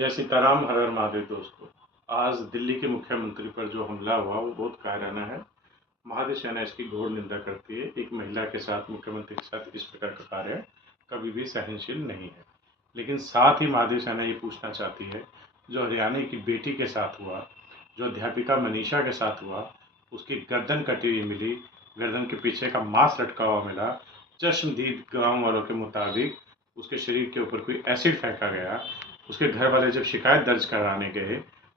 जय सीताराम, हर हर महादेव। दोस्तों, आज दिल्ली के मुख्यमंत्री पर जो हमला हुआ वो बहुत कायराना है। महादेव सेना इसकी घोर निंदा करती है। एक महिला के साथ, मुख्यमंत्री के साथ इस प्रकार का कार्य कभी भी सहनशील नहीं है। लेकिन साथ ही महादेव सेना ये पूछना चाहती है, जो हरियाणा की बेटी के साथ हुआ, जो अध्यापिका मनीषा के साथ हुआ, उसकी गर्दन कटी हुई मिली, गर्दन के पीछे का मांस लटका हुआ मिला। चश्मदीद गाँव वालों के मुताबिक उसके शरीर के ऊपर कोई एसिड फेंका गया। उसके घर वाले जब शिकायत दर्ज कराने गए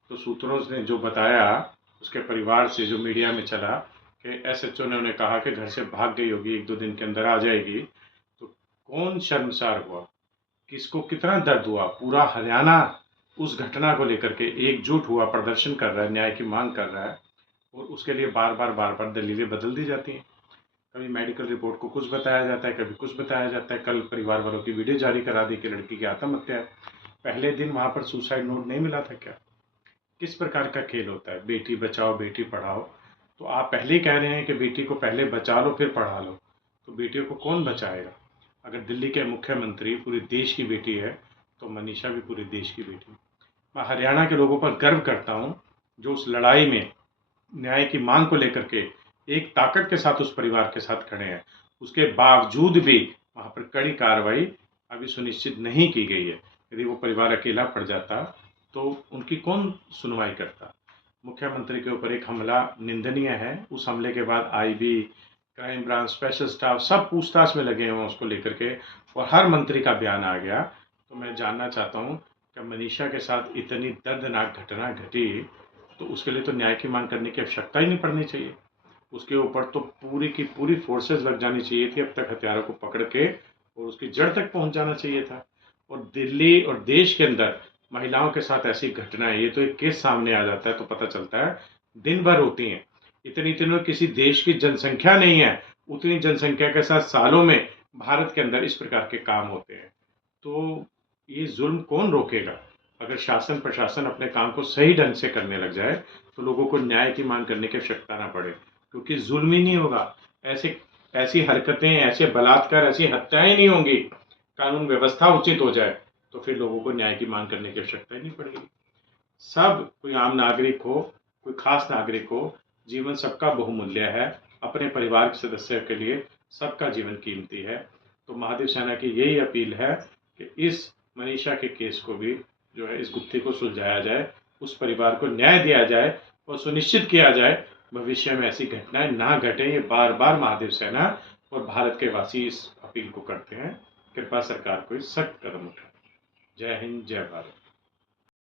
तो सूत्रों ने जो बताया, उसके परिवार से जो मीडिया में चला कि एसएचओ ने उन्हें कहा कि घर से भाग गई होगी, 1-2 दिन के अंदर आ जाएगी। तो कौन शर्मसार हुआ, किसको कितना दर्द हुआ। पूरा हरियाणा उस घटना को लेकर के एकजुट हुआ, प्रदर्शन कर रहा है, न्याय की मांग कर रहा है। और उसके लिए बार बार दलीलें बदल दी जाती हैं। कभी मेडिकल रिपोर्ट को कुछ बताया जाता है, कभी कुछ बताया जाता है। कल परिवार वालों की वीडियो जारी करा दी कि लड़की की आत्महत्या है। पहले दिन वहां पर सुसाइड नोट नहीं मिला था क्या? किस प्रकार का खेल होता है? बेटी बचाओ बेटी पढ़ाओ। तो आप पहले ही कह रहे हैं कि बेटी को पहले बचा लो फिर पढ़ा लो, तो बेटियों को कौन बचाएगा? अगर दिल्ली के मुख्यमंत्री पूरे देश की बेटी है तो मनीषा भी पूरे देश की बेटी है। मैं हरियाणा के लोगों पर गर्व करता हूँ, जो उस लड़ाई में न्याय की मांग को लेकर के एक ताकत के साथ उस परिवार के साथ खड़े हैं। उसके बावजूद भी वहां पर कड़ी कार्रवाई अभी सुनिश्चित नहीं की गई है। यदि वो परिवार अकेला पड़ जाता तो उनकी कौन सुनवाई करता? मुख्यमंत्री के ऊपर एक हमला निंदनीय है। उस हमले के बाद IB, crime branch, special staff सब पूछताछ में लगे हुए उसको लेकर के, और हर मंत्री का बयान आ गया। तो मैं जानना चाहता हूँ कि मनीषा के साथ इतनी दर्दनाक घटना घटी तो उसके लिए तो न्याय की मांग करने की आवश्यकता ही नहीं पड़नी चाहिए। उसके ऊपर तो पूरी की पूरी फोर्सेस लग जानी चाहिए थी, अब तक हथियारों को पकड़ के, और उसकी जड़ तक पहुंच जाना चाहिए था। और दिल्ली और देश के अंदर महिलाओं के साथ ऐसी घटनाएं, ये तो एक केस सामने आ जाता है तो पता चलता है, दिन भर होती हैं। इतनी इतनी किसी देश की जनसंख्या नहीं है, उतनी जनसंख्या के साथ सालों में भारत के अंदर इस प्रकार के काम होते हैं। तो ये जुल्म कौन रोकेगा? अगर शासन प्रशासन अपने काम को सही ढंग से करने लग जाए तो लोगों को न्याय की मांग करने की आवश्यकता ना पड़े, क्योंकि जुल्म ही नहीं होगा। ऐसे ऐसी हरकतें, ऐसे बलात्कार, ऐसी हत्याएं नहीं होंगी। कानून व्यवस्था उचित हो जाए तो फिर लोगों को न्याय की मांग करने की आवश्यकता ही नहीं पड़ेगी। सब, कोई आम नागरिक हो, कोई खास नागरिक हो, जीवन सबका बहुमूल्य है। अपने परिवार के सदस्य के लिए सबका जीवन कीमती है। तो महादेव सेना की यही अपील है कि इस मनीषा के केस को भी जो है, इस गुत्थी को सुलझाया जाए, उस परिवार को न्याय दिया जाए और सुनिश्चित किया जाए भविष्य में ऐसी घटनाएं ना घटे। ये बार बार महादेव सेना और भारत के वासी इस अपील को करते हैं। कृपया सरकार को इस सख्त कदम उठाए। जय हिंद, जय भारत।